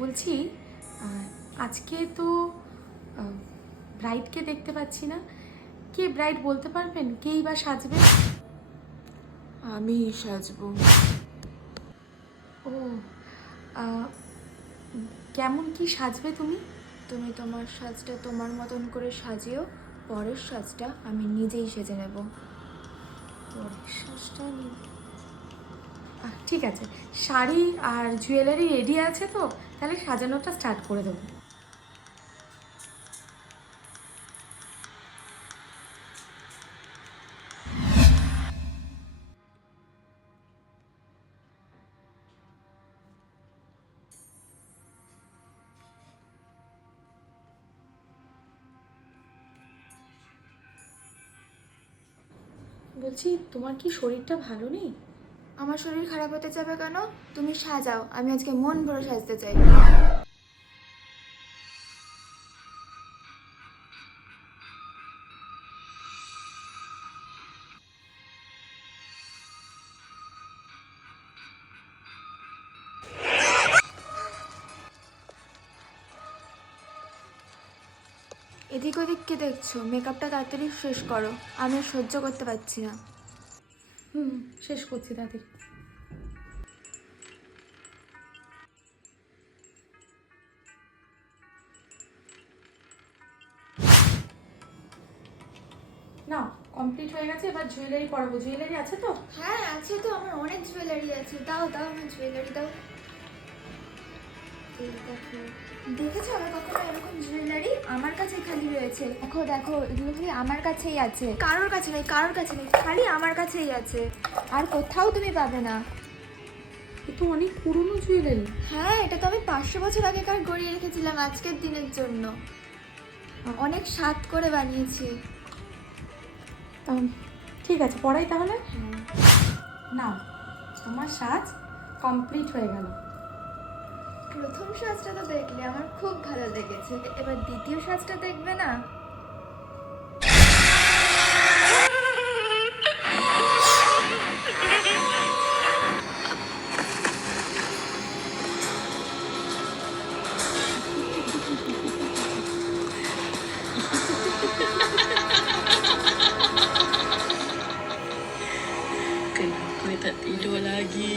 বলছি আজকে তো ব্রাইডকে দেখতে পাচ্ছি না। কে ব্রাইড বলতে পারবেন? কেই বা সাজবে? আমি সাজবো। ও কেমন কি সাজবে তুমি? তুমি তোমার সাজটা তোমার মতন করে সাজিও, পরের সাজটা আমি নিজেই সেজে নেব। পরের সাজটা ঠিক আছে, শাড়ি আর জুয়েলারি রেডি আছে তো? তাহলে সাজানোটা স্টার্ট করে দেবো। বলছি, তোমার কি শরীরটা ভালো নেই? আমার শরীর খারাপ হতে যাবে কেন? তুমি সাজাও, আমি আজকে মন ভরে সাজতে চাই। এদিক ওদিক কি দেখছো? মেকআপটা তাড়াতাড়ি শেষ করো, আমি আর সহ্য করতে পারছি না। শেষ করছি তাদের। না, কমপ্লিট হয়ে গেছে। এবার জুয়েলারি পরাবো। জুয়েলারি আছে তো? হ্যাঁ আছে তো, আমার অনেক জুয়েলারি আছে। দাও দাও, আমার জুয়েলারি দাও। এই দেখো, দেখেছো আমি কখনো এরকম জুয়েলারি? আমার কাছে খালি রয়েছে। দেখো দেখো, এগুলো খালি আমার কাছেই আছে, কারোর কাছে নেই, কারোর কাছে নেই, খালি আমার কাছেই আছে, আর কোথাও তুমি পাবে না। এ তো অনেক পুরনো জুয়েলারি। হ্যাঁ, এটা তো আমি 500 বছর আগেকার গড়িয়ে রেখেছিলাম আজকের দিনের জন্য। অনেক স্বাদ করে বানিয়েছি। ঠিক আছে, পড়াই তাহলে। হ্যাঁ, না, আমার সাজ কমপ্লিট হয়ে গেল। প্রথম সাজটা তো দেখলে আমার খুব ভালো লেগেছে, এবার দ্বিতীয় সাজটা দেখবে না? Kenapa tak tidur lagi?